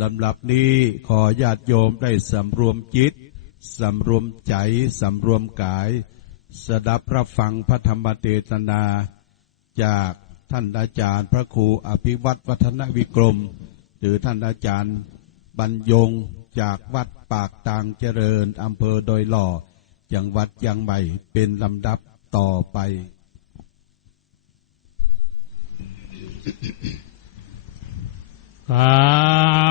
ลำดับนี้ขอญาติโยมได้สำรวมจิต สำรวมใจสำรวมกาย สดับรับฟังพระธรรมเทศนา จากท่านอาจารย์พระครูอภิวัตวัฒนวิกรม หรือท่านอาจารย์บรรยงจากวัดปากตางเจริญอำเภอโดยหล่อ จังหวัดยังใหม่เป็นลำดับต่อไป กา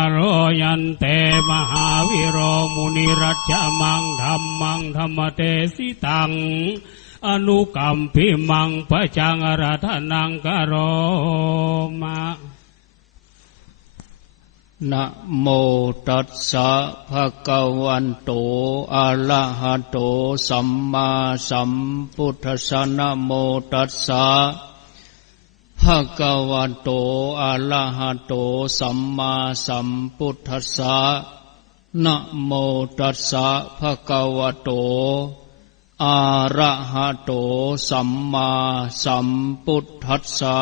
โรยันเตมหาวิโรมุนิรัชมังธรรมังธรรมเตสิตัง อนุกรรมพิมังพระจังรัธนังกโรมานะโมตัสสะภะคะวันโตอะระหะโตสัมมาสัมพุทธัสสะนะโมตัสสะ ภะคะวัโตอะระหะโตสัมมาสัมพุทธัสสะนะโมตัสสะภะคะวะโตอะระหะโตสัมมาสัมพุทธัสสะ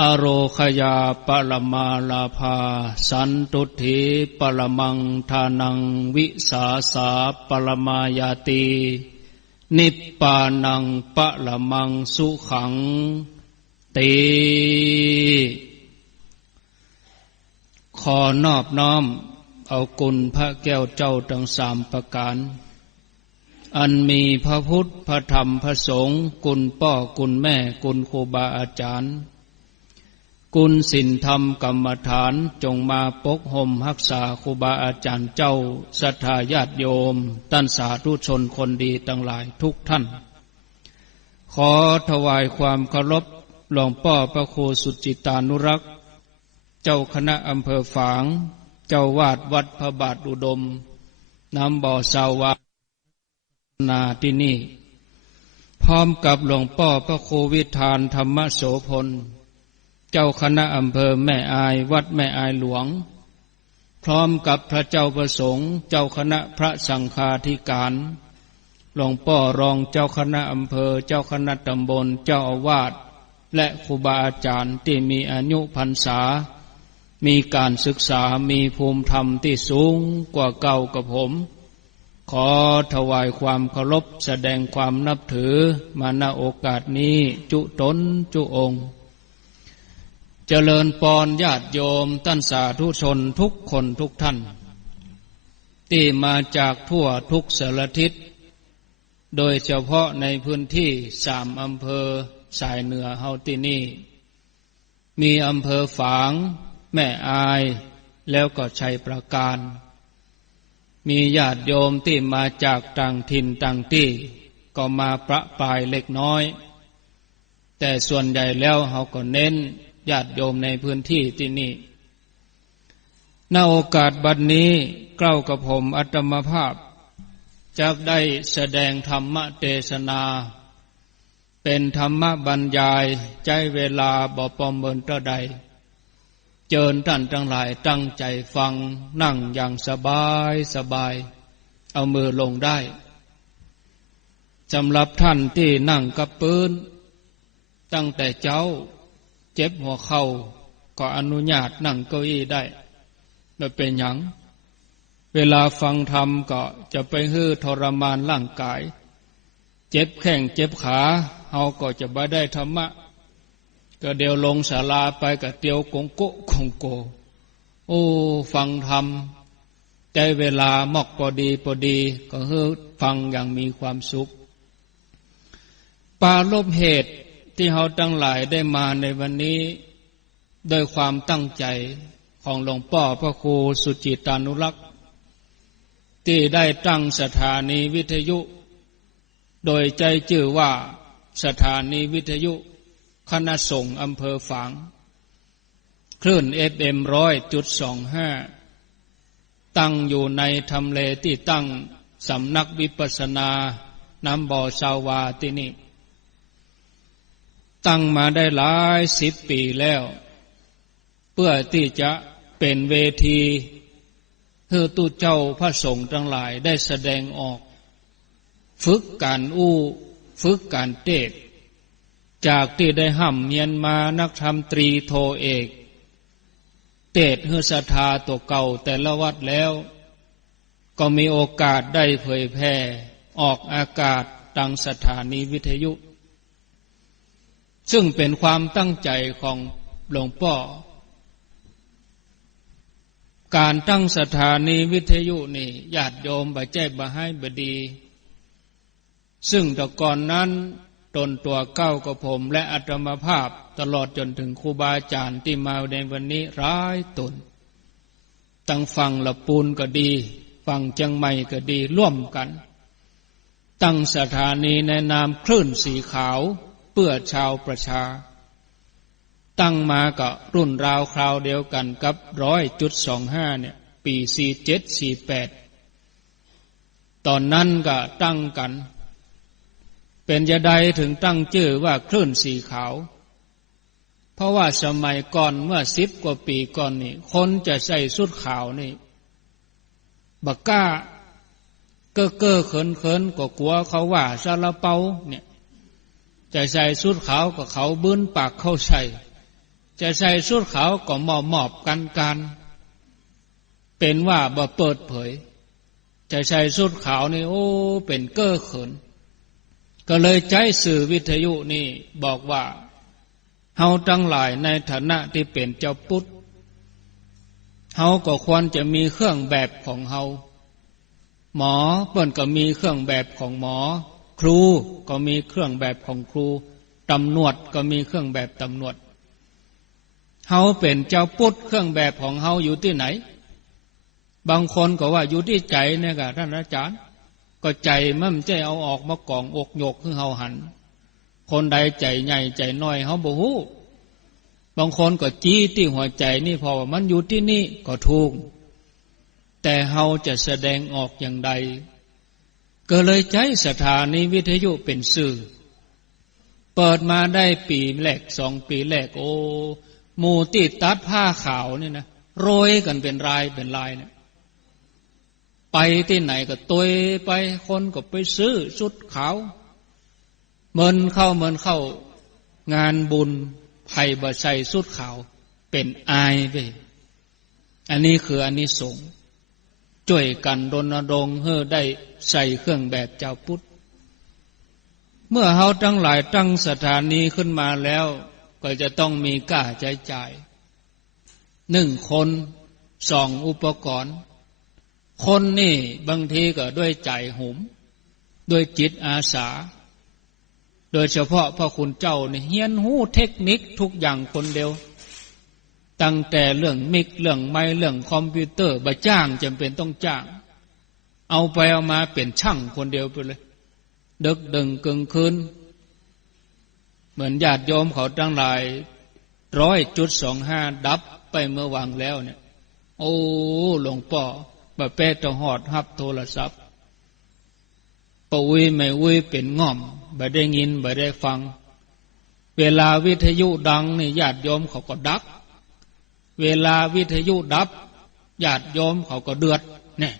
อโรคยาปรมาลาภา สันตุถีปรมังทานังวิสาสาปรมายาตี นิปปานังปะละมังสุขังตีขอนอบน้อม เอากุลพระแก้วเจ้าทั้งสามประการ อันมีพระพุทธ พระธรรม พระสงฆ์กุลป่อกุลแม่กุลครูบาอาจารย์ กุลสินธรรมกรรมฐานจงมาปกห่มรักษาครูบาอาจารย์เจ้าศรัทธาญาติโยมท่านสาธุชนคนดีทั้งหลายทุกท่าน ขอถวายความเคารพหลวงพ่อพระครูสุจิตานุรักษ์ เจ้าคณะอำเภอฝาง เจ้าวาดวัดพระบาทอุดม น้ำบ่อสาวานาที่นี่ พร้อมกับหลวงพ่อพระครูวิธานธรรมโสพล เจ้าคณะอำเภอแม่อายวัดแม่อายหลวง พร้อมกับพระเจ้าประสงค์ เจ้าคณะพระสังฆาธิการหลวงพ่อรองเจ้าคณะอำเภอ เจ้าคณะตำบล เจ้าอาวาสและครูบาอาจารย์ที่มีอายุพรรษา มีการศึกษามีภูมิธรรมที่สูงกว่าเก่ากับผม ขอถวายความเคารพแสดงความนับถือมาณโอกาสนี้จุตนจุองค์ เจริญปอนญาติโยมท่านสาธุชนทุกคนทุกท่าน ที่มาจากทั่วทุกสารทิศ โดยเฉพาะในพื้นที่สามอำเภอสายเหนือเฮาที่นี่ มีอำเภอฝาง แม่อาย แล้วก็ชัยประการ มีญาติโยมที่มาจากต่างถิ่นต่างที่ ก็มาประปายเล็กน้อย แต่ส่วนใหญ่แล้วเขาก็เน้น ญาติโยมในพื้นที่ที่นี่ณโอกาสบัดนนี้เกล้ากับผมอัตมภาพจะได้แสดงธรรมเทศนา เป็นธรรมบรรยายใจเวลาบ่ประเมินเท่าใด เจิญท่านทั้งหลายตั้งใจฟังนั่งอย่างสบายสบาย เอามือลงได้สำหรับท่านที่นั่งกับปืนตั้งแต่เจ้า เจ็บหัวเข่าก็อนุญาตนั่งเก้าอี้ได้ไม่เป็นหยังเวลาฟังธรรมก็จะไปฮื้อทรมานร่างกาย เจ็บแข้งเจ็บขาเฮาก็จะบ่ได้ธรรมะ ก็เดียวลงศาลาไปกับเตียวกงโกกงโก โอ้ ฟังธรรมใจเวลาหมอกพอดีพอดีก็ฮื้อฟังอย่างมีความสุขปาลบเหตุ ที่เราทั้งหลายได้มาในวันนี้โดยความตั้งใจของหลวงพ่อพระครูสุจิตานุรักษ์ที่ได้ตั้งสถานีวิทยุ โดยใจชื่อว่าสถานีวิทยุคณะสงฆ์อำเภอฝาง คลื่นเอฟเอ็มร้อยจุดสองห้าตั้งอยู่ในทำเลที่ตั้งสำนักวิปัสนาน้ำบ่อชาวาที่นี่ ตั้งมาได้หลายสิบปีแล้ว เพื่อที่จะเป็นเวทีเพื่อตู้เจ้าพระสงฆ์ทั้งหลายได้แสดงออก ฝึกการอู้ฝึกการเทศจากที่ได้ห้ำเมียนมานักธรรมตรีโทเอก เตดเฮือศรัทธาตัวเก่าแต่ละวัดแล้ว ก็มีโอกาสได้เผยแพร่ออกอากาศดังสถานีวิทยุ ซึ่งเป็นความตั้งใจของหลวงพ่อ การตั้งสถานีวิทยุนี่ญาติโยมบาแจ้บาให้บดี ซึ่งแต่ก่อนนั้นตนตัวเก้ากับผมและอัตมภาพตลอดจนถึงครูบาอาจารย์ที่มาในวันนี้ร้ายตนตั้งฟังละปูนก็ดีฟังจังไม่ก็ดีร่วมกัน ตั้งสถานีในนามคลื่นสีขาว เพื่อชาวประชา ตั้งมาก็รุ่นราวคราวเดียวกันกับร้อยจุดสองห้าเนี่ย ปีสี่เจ็ดสี่แปดตอนนั้นก็ตั้งกัน เป็นจะใดถึงตั้งชื่อว่าคลื่นสีขาว เพราะว่าสมัยก่อนเมื่อสิบกว่าปีก่อนนี่คนจะใส่สุดขาวนี่บักก้าเก้อเก้อเขินเขินก็กลัวเขาว่าซาลาเปาเนี่ย จะใส่สุดขาวก็เขาบื้นปากเข้าใส่ จะใส่สุดขาวก็หมอบหมอบกันกันเป็นว่าบ่เปิดเผย จะใส่สุดขาวนี่โอ้ เป็นเก้อเขิน ก็เลยใจสื่อวิทยุนี่บอกว่าเฮาทั้งหลายในฐานะที่เป็นเจ้าพุทธเฮาก็ควรจะมีเครื่องแบบของเฮาหมอเปิ้นก็มีเครื่องแบบของหมอ ครูก็มีเครื่องแบบของครู ตำรวจก็มีเครื่องแบบตำรวจเฮาเป็นเจ้าพุทธเครื่องแบบของเฮาอยู่ที่ไหน บางคนก็ว่าอยู่ที่ใจเนี่ยค่ะท่านอาจารย์ ก็ใจมั่นใจเอาออกมากองอกโยกคือเฮาหัน คนใดใจใหญ่ใจน้อยเฮาบ่ฮู้บางคนก็จี้ที่หัวใจนี่พอว่ามันอยู่ที่นี่ก็ถูกแต่เฮาจะแสดงออกอย่างใด ก็เลยใช้สถานีวิทยุเป็นสื่อ เปิดมาได้ปีแรกสองปีแรกโอ้หมูติดตัดผ้าขาวนี่นะโรยกันเป็นรายเป็นลายเนี่ยไปที่ไหนก็ตวยไปคนก็ไปซื้อชุดขาวเมินเข้าเมินเข้างานบุญไผ่บะใส่สุดขาวเป็นอายไปอันนี้คืออันนี้สง ช่วยกันรณรงค์เพื่อได้ใส่เครื่องแบบเจ้าพุทธ เมื่อเฮาทั้งหลายตั้งสถานีขึ้นมาแล้ว ก็จะต้องมีกล้าใจจ่ายหนึ่งคนสองอุปกรณ์ คนนี่บางทีก็ด้วยใจหุม ด้วยจิตอาสา โดยเฉพาะพระคุณเจ้าเนี่ยเฮียนหู้เทคนิคทุกอย่างคนเดียว ตั้งแต่เรื่องมิกเรื่องไม้เรื่องคอมพิวเตอร์บะจ้างจำเป็นต้องจ้าง เอาไปเอามาเป็นช่างคนเดียวไปเลยดึกดึงกึ่งคืน เหมือนญาติโยมเขาตั้งหลายร้อยจุดสองห้าดับไปเมื่อวางแล้วเนี่ย โอ้หลวงพ่อบะเป้ตหอดฮับโทรศัพท์ปอุ้ยไม่อุ้ยเป็นง่อมบ่ได้ยินบ่ได้ฟัง เวลาวิทยุดังนี่ญาติโยมเขาก็ดัก เวลาวิทยุดับญาติโยมเขาก็เดือดเนี่ย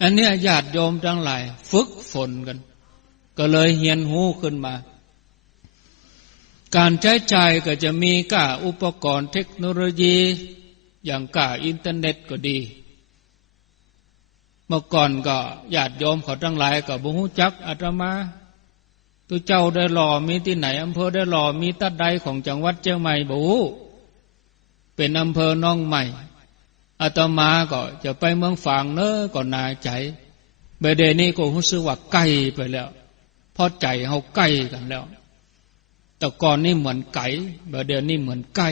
อันเนี้ยญาติโยมทั้งหลาย ฝึกฝนกัน ก็เลยเฮียนหูขึ้นมา การใช้จ่ายก็จะมีก้าอุปกรณ์เทคโนโลยี อย่างก้าอินเทอร์เน็ตก็ดี เมื่อก่อนก็ญาติโยมเขาทั้งหลายก็บุหูจักอาตมาตัวเจ้าได้หล่อมีที่ไหนอำเภอได้หล่อมีตัดใดของจังหวัดเชียงใหม่บู เป็นอำเภอน้องใหม่อาตมาก็จะไปเมืองฝางเนอะก็นาใจเบเดนี้ก็รู้สึกว่าใกล้ไปแล้วเพราะใจเขาใกล้กันแล้ว แต่ก่อนนี่เหมือนไก่เบเดนี้เหมือนใกล้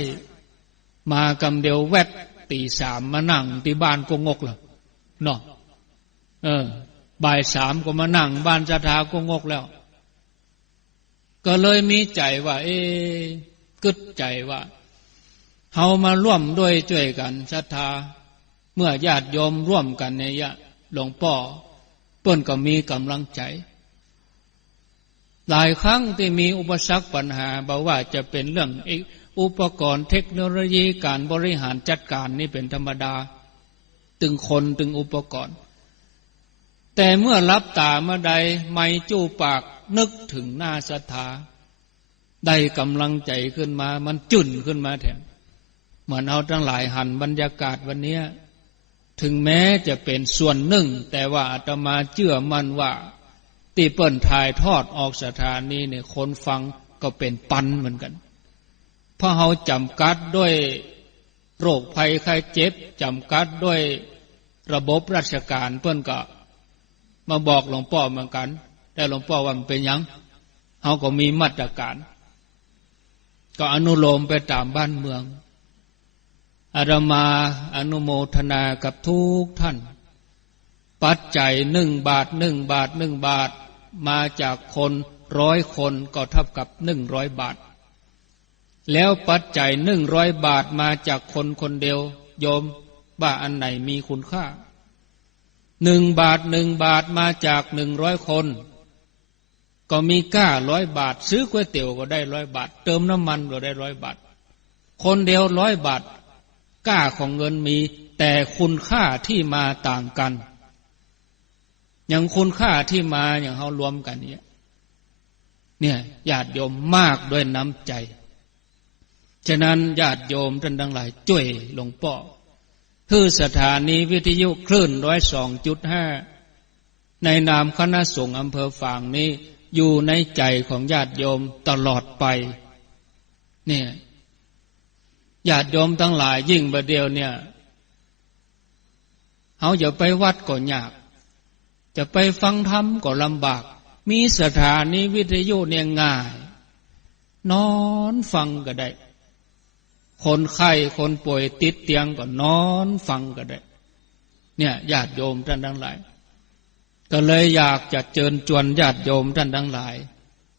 มากำเดียวแวดตีสามมานั่งที่บ้านกงกแล้วเนาะเออ บ่ายสามก็มานั่ง บ้านจาทากงกแล้ว ก็เลยมีใจว่า เอ๊กึดใจว่า เฮามาร่วมด้วยช่วยกันศรัทธา เมื่อญาติโยมร่วมกันในยะหลวงพ่อเปิ้นก็มีกำลังใจ หลายครั้งที่มีอุปสรรคปัญหาบอกว่าจะเป็นเรื่องอุปกรณ์เทคโนโลยีการบริหารจัดการนี่เป็นธรรมดา ตึงคนตึงอุปกรณ์ แต่เมื่อรับตามาใดไม่จู้ปากนึกถึงหน้าศรัทธาได้กำลังใจขึ้นมามันจุนขึ้นมาแถม เหมือนเอาทั้งหลายหันบรรยากาศวันนี้ถึงแม้จะเป็นส่วนหนึ่ง แต่ว่าอาตมาเชื่อมันว่าตีเปิ่นถ่ายทอดออกสถานีเนี่ยคนฟังก็เป็นปันเหมือนกัน เพราะเขาจำกัดด้วยโรคภัยไข้เจ็บจำกัดด้วยระบบราชการเพื่อนก็มาบอกหลวงพ่อเหมือนกัน แต่หลวงพ่อว่ามันเป็นยังเขาก็มีมาตรการ ก็อนุโลมไปตามบ้านเมือง อาตมาอนุโมทนากับทุกท่าน ปัจจัยหนึ่งบาทหนึ่งบาทหนึ่งบาท มาจากคนร้อยคนก็เท่ากับหนึ่งร้อยบาท แล้วปัจจัยหนึ่งร้อยบาทมาจากคนคนเดียวโยมว่าอันไหนมีคุณค่าหนึ่งบาทหนึ่งบาทมาจากหนึ่งร้อยคน ก็มีก้าร้อยบาท ซื้อก๋วยเตี๋ยวก็ได้ร้อยบาท เติมน้ำมันก็ได้ร้อยบาท คนเดียวร้อยบาท ก้าของเงินมี แต่คุณค่าที่มาต่างกัน อย่างคุณค่าที่มาอย่างเขารวมกันเนี่ยเนี่ยญาติโยมมากด้วยน้ำใจ ฉะนั้นญาติโยมท่านทั้งหลายช่วยหลวงพ่อคือสถานีวิทยุคลื่นร้อยสองจุดห้าในนามคณะสงฆ์อำเภอฝางนี้ อยู่ในใจของญาติโยมตลอดไป เนี่ย ญาติโยมทั้งหลายยิ่งประเดียวเนี่ยเขาอย่าไปวัดก็ยาก จะไปฟังธรรมก็ลำบาก มีสถานีวิทยุเนี่ยง่าย นอนฟังก็ได้ คนไข้คนป่วยติดเตียงก็นอนฟังก็ได้ เนี่ยญาติโยมท่านทั้งหลาย ก็เลยอยากจะเชิญชวนญาติโยมท่านทั้งหลาย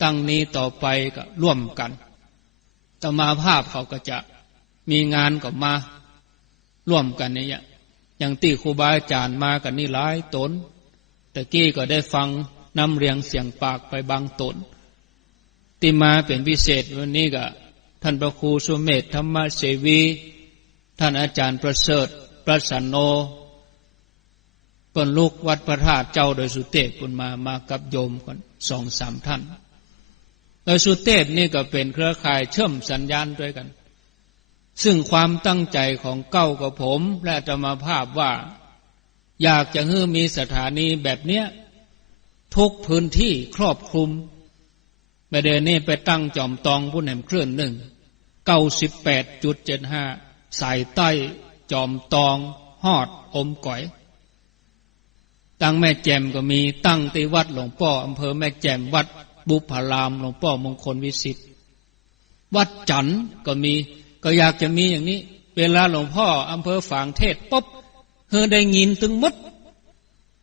ตั้งนี้ต่อไปก็ร่วมกันตมาภาพเขาก็จะ มีงานก็มาร่วมกันเนี่ยอย่างที่ครูบาอาจารย์มากันนี่หลายตนแต่กี้ก็ได้ฟังนำเรียงเสียงปากไปบางตนที่มาเป็นพิเศษวันนี้ก็ท่านพระครูสุเมธธรรมเสวี ท่านอาจารย์ประเสริฐประสันโนเปินลูกวัดพระธาตุเจ้าโดยสุเทพปุนมามากับโยมกันสองสามท่านโดยสุเทพนี่ก็เป็นเครือข่ายเชื่อมสัญญาณด้วยกัน ซึ่งความตั้งใจของเก้ากับผมและธรรมภาพว่า อยากจะให้มีสถานีแบบเนี้ยทุกพื้นที่ครอบคลุมประเดี๋ยวนี้ไปตั้งจอมตองผู้แหนมเคลื่อนหนึ่งเก้าสิบแปดจุดเจ็ดห้าสายใต้จอมตองหอดอมก๋อย ตั้งแม่แจ่มก็มีตั้งตีวัดหลวงพ่ออำเภอแม่แจ่มวัดบุพารามหลวงพ่อมงคลวิสิตวัดจันก็มี ก็อยากจะมีอย่างนี้ เวลาหลวงพ่ออำเภอฝางเทศปุ๊บเฮอได้ยินถึงมด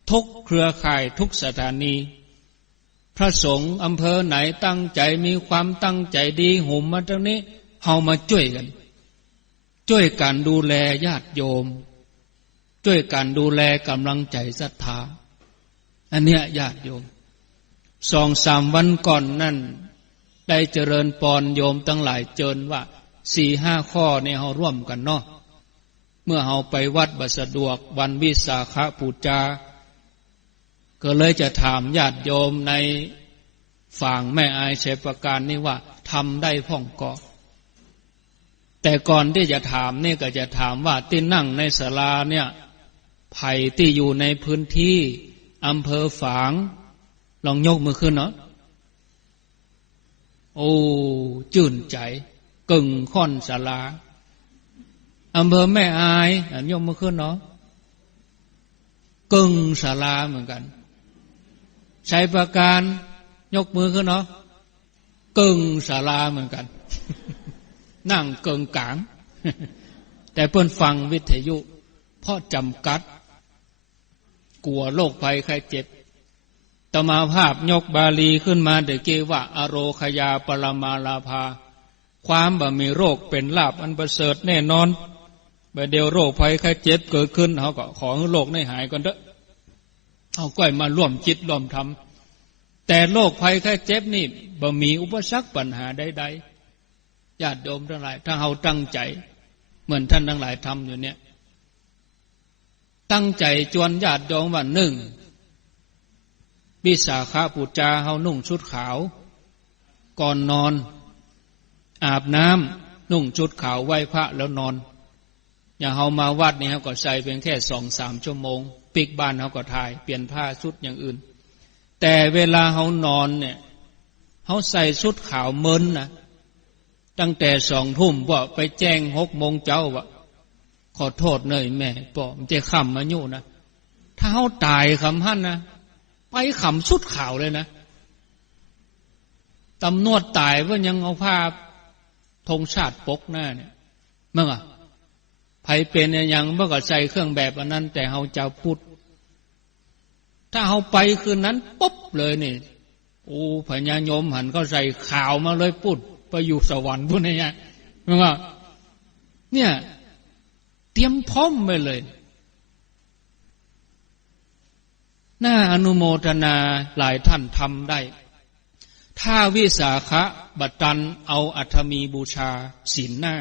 ทุกเครือข่ายทุกสถานี พระสงฆ์อำเภอไหนตั้งใจมีความตั้งใจดีหุ่มมาตรงนี้เฮามาช่วยกัน ช่วยกันดูแลญาติโยม ช่วยกันดูแลกำลังใจศรัทธา อันเนี้ยญาติโยมสองสามวันก่อนนั่น ได้เจริญปอนโยมตั้งหลายเจิญว่า สี่ห้าข้อเนี่ยเฮาร่วมกันเนาะเมื่อเฮาไปวัดบัสะดวกวันวิสาขปูจาก็เลยจะถามญาติโยมในฝั่งแม่อายเชฟประการนี่ว่าทำได้พ่องกอแต่ก่อนที่จะถามนี่ก็จะถามว่าที่นั่งในศาลาเนี่ยไผ่ที่อยู่ในพื้นที่อำเภอฝาง ลองยกมือขึ้นเนาะโอ้จื่นใจ กึ่งค่อนศาลาอำเภอแม่อายยกมือขึ้นเนาะกึ่งศาลาเหมือนกัน ใช้ประการยกมือขึ้นเนาะกึ่งศาลาเหมือนกัน นั่งเกิงกลาง แต่เพื่อนฟังวิทยุ เพราะจำกัด กลัวโรคภัยไข้เจ็บตมาภาพยกบาลีขึ้นมาเดเกว่า อโรคยาปรมาลาภา ความบ่มีโรคเป็นลาบอันประเสริฐแน่นอนไปเดียวโรคภัยไข้เจ็บเกิดขึ้นเขาก็ขอโรคในหายก่อนเถอะเอาก้อยมาร่วมคิดร่วมทำแต่โรคภัยแค่เจ็บนี่บ่มีอุปสรรคปัญหาใดๆญาติโยมทั้งหลาย ถ้าเราตั้งใจ เหมือนท่านทั้งหลายทำอยู่เนี่ย ตั้งใจจวนญาติโยมว่าหนึ่งวิสาขาปูจาเฮานุ่งชุดขาว ก่อนนอน อาบน้ำนุ่งชุดขาวไหว้พระแล้วนอน อย่างเฮามาวัดนี่เขาก็ใส่เพียงแค่สองสามชั่วโมง ปิกบ้านเขาก็ถ่ายเปลี่ยนผ้าชุดอย่างอื่น แต่เวลาเขานอนเนี่ยเขาใส่ชุดขาวเมินนะตั้งแต่สองทุ่มว่าไปแจ้งหกโมงเจ้าว่าขอโทษเนยแม่ปอมนจะขำมาอยู่นะถ้าเขาตายคำหั่นนะไปขำชุดขาวเลยนะตำนวดตายว่ายังเอาผ้า ธงชาติปกหน้าเนี่ยเมื่อไผเป็นอยังเมื่อก็ใส่เครื่องแบบอันนั้น แต่เฮาจ้าพุทธถ้าเฮาไปคืนนั้นปุ๊บเลยนี่โอ้พญายมหันก็ใส่ข่าวมาเลยปุดไปอยู่สวรรค์พวกนี้เนี่ยเมื่อเนี่ยเตรียมพร้อมไปเลยหน้าอนุโมทนาหลายท่านทำได้ ถ้าวิสาขะบัตันเอาอัฐมีบูชาศีลหน้า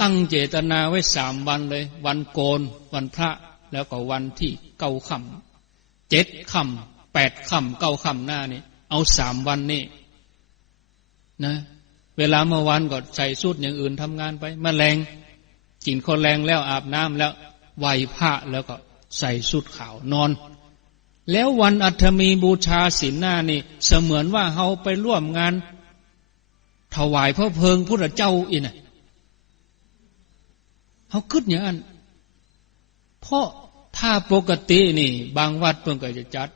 ตั้งเจตนาไว้สามวันเลย วันโกน วันพระ แล้วก็วันที่เก้าคำเจ็ดคำแปดคำเก้าคำหน้านี่เอาสามวันนี่นะเวลาเมื่อวันก็ใส่สุดอย่างอื่นทำงานไปมแมลงกินคนแรงแล้วอาบน้ำแล้วไหวพระแล้วก็ใส่สุดขาวนอน แล้ววันอัฐมีบูชาศีลหน้านี่เสมือนว่าเฮาไปร่วมงาน ถวายพระเพลิงพระเจ้าอินะเขาคิดอย่างนั้นเพราะถ้าปกตินี่ บางวัดเพิ่งก็จะจัด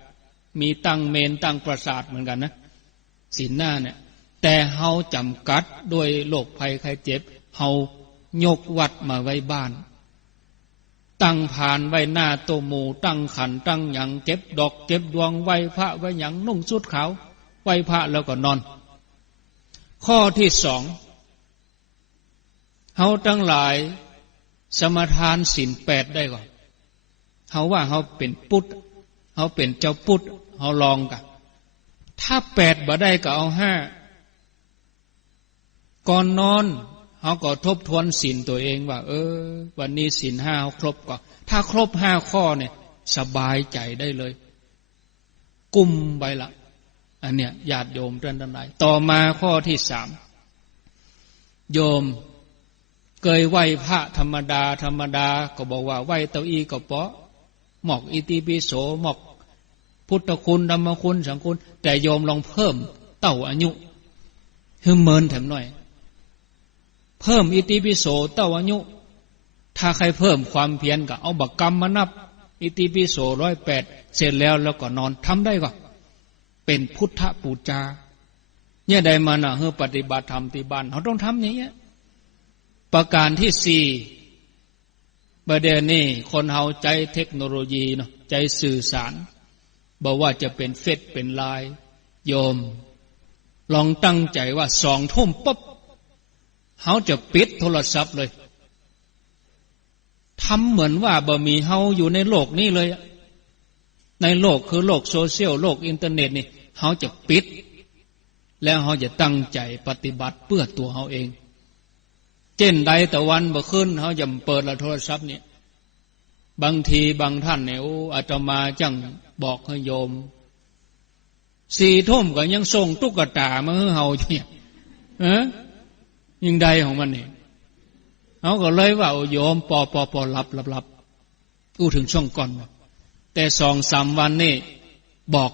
มีตั้งเมนตั้งปราสาทเหมือนกันนะศีลหน้าเนี่ย แต่เฮาจำกัดด้วยโรคภัยไข้เจ็บเฮายกวัดมาไว้บ้าน ตั้งผ่านไว้หน้าโตหมูตั้งขันตั้งหยังเก็บดอกเก็บดวงไว้พระไว้หยังนุ่งชุดขาวไว้พระแล้วก็นอน ข้อที่สองเฮาตั้งหลายสมทานศีลแปดได้ก่อนเขาว่าเขาเป็นพุทธเขาเป็นเจ้าพุทธเขาลองกันถ้าแปดบ่ได้ก็เอาห้าก่อนนอน เขาก็ทบทวนศีลตัวเองว่า เออ วันนี้ศีลห้าครบก่อนถ้าครบห้าข้อเนี่ย สบายใจได้เลย กุมไปละอันเนี้ยญาติโยมเรื่องใดต่อมาข้อที่สามโยมเคยไหวพระธรรมดา ธรรมดา ก็บอกว่าไหวเตาอีก็เปาะหมอกอิติปิโสหมอกพุทธคุณธรรมคุณสังคุณ แต่โยมลองเพิ่มเต่าอายุคือเมินแถมหน่อย เพิ่มอิติปิโสเต่ายุ ถ้าใครเพิ่มความเพียรก็เอาบักกรรมมานับ อิติปิโสร้อยแปดเสร็จแล้วแล้วก็นอนทำได้ก็เป็นพุทธปูจาเนี่ยใดมานะเฮอปฏิบัติธรรมที่บ้านเขาต้องทำอย่างเงี้ยประการที่สี่ประเดี๋ยวนี้คนเฮาใจเทคโนโลยีเนาะใจสื่อสารบอกว่าจะเป็นเฟซเป็นไลน์โยม ลองตั้งใจว่าสองทุ่มปุ๊บ เฮาจะปิดโทรศัพท์เลยทำเหมือนว่าบ่มีเฮาอยู่ในโลกนี้เลย ในโลกคือโลกโซเชียลโลกอินเทอร์เน็ตนี่เฮาจะปิด แล้วเฮาจะตั้งใจปฏิบัติเพื่อตัวเฮาเองเจนใดแต่วันเมื่อคืนเขาจะเปิดละโทรศัพท์เนี่ยบางทีบางท่านเนี่ยอ,อาตมาจังบอกให้โยมสี่ทุ่มก็ยังส่งตุ๊กตามาให้เฮาเนี่ยเออ ยังใดของมันเนี่ยเขาก็เลยว่าโยมปอปอปอหลับหลับหลับอู้ถึงช่องก่อน แต่สองสามวันนี่บอก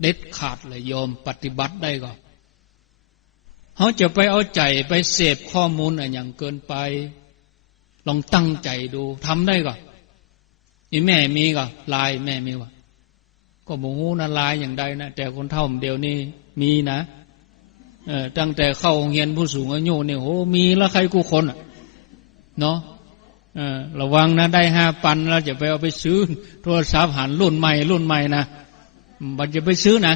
เด็ดขาดเลยโยมปฏิบัติได้ก่อนเขาจะไปเอาใจไปเสพข้อมูลอะไรอย่างเกินไป ลองตั้งใจดูทำได้ก่อนนี่แม่มีก่อนลายแม่มีวะก็บอกงูนะลายอย่างใดนะแต่คนเท่าเดียวนี่มีนะ ตั้งแต่เข้าโรงเรียนผู้สูงอายุเนี่ยโหมีแล้วใครกูคนเนาะระวังนะได้ห้าปันแล้วจะไปเอาไปซื้อโทรศัพท์หันรุ่นใหม่ รุ่นใหม่นะมันจะไปซื้อนะ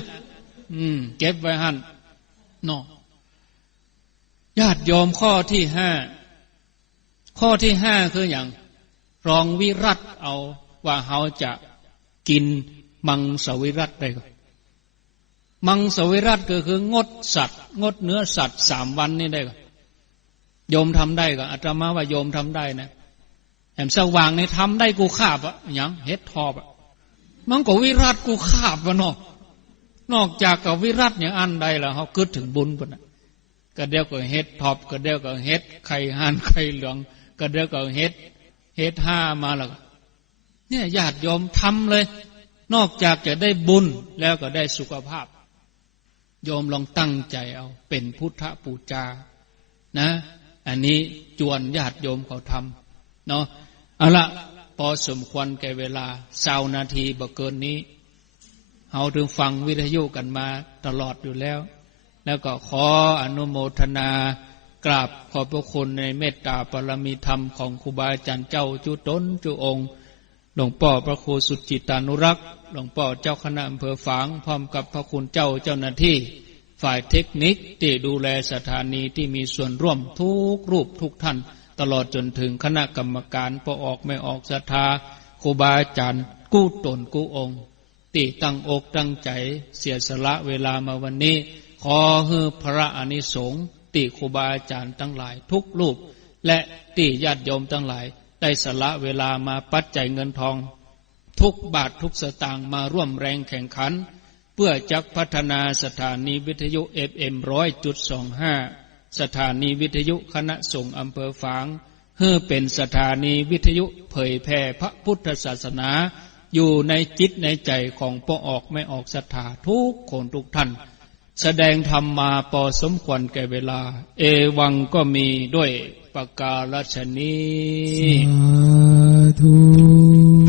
อืม เก็บไว้หันเนาะญาติโยมข้อที่ห้าข้อที่ห้าคืออย่างรองวิรัตเอาว่าเขาจะกินมังสวิรัตได้ก็ มังสวิรัตก็คืองดสัตว์ งดเนื้อสัตว์สามวันนี่ได้ก็โยมทำได้ก็อาตมาว่าโยมทำได้นะแอมสว่างในทำได้กูขาบอะอย่างเฮ็ดทอบอะมันก็วิรัตกูขาบวะเนาะนอกจากกับวิรัตอย่างอันใดแล้วเขาคิดถึงบุญปะนะก็เดียวกับเฮ็ดท็อปก็เดียวกับเฮ็ดไข่ห่านไข่เหลืองก็เดียวกับเฮ็ดเฮ็ดห้ามาแล้วเนี่ยญาติโยมทำเลย นอกจากจะได้บุญแล้วก็ได้สุขภาพ โยมลองตั้งใจเอา เป็นพุทธปูจา นะ อันนี้จวนญาติโยมเขาทำเนาะเอาละพอสมควรแก่เวลาเศร้านาทีบ่เกินนี้เฮาถึงฟังวิทยุกันมาตลอดอยู่แล้ว แล้วก็ขออนุโมทนากราบขอบพระคุณในเมตตาปรมีธรรมของครูบาอาจารย์เจ้าจุตนจุองหลวงพ่อพระครูสุจิตานุรักษ์ หลวงพ่อเจ้าคณะอำเภอฝางพร้อมกับพระคุณเจ้าเจ้าหน้าที่ ฝ่ายเทคนิคที่ดูแลสถานีที่มีส่วนร่วมทุกรูปทุกท่าน ตลอดจนถึงคณะกรรมการพอออกไม่ออกศรัทธาครูบาอาจารย์กู้ตนกู้องค์ติตั้งอกตั้งใจเสียสละเวลามาวันนี้ ขอให้พระอนิสงส์ติครูบาอาจารย์ทั้งหลายทุกรูป และติญาติโยมทั้งหลาย ได้สละเวลามาปัจจัยเงินทอง ทุกบาททุกสตางค์มาร่วมแรงแข่งขัน เพื่อจักพัฒนาสถานีวิทยุ FM ร้อยจุดสองห้าสถานีวิทยุคณะสงฆ์อำเภอฝางเพื่อเป็นสถานีวิทยุเผยแผ่พระพุทธศาสนา อยู่ในจิตในใจของปอออกไม่ออกศรัทธาทุกคนทุกท่าน แสดงธรรมมาพอสมควรแก่เวลา เอวังก็มีด้วยประกาศชนีสาธุ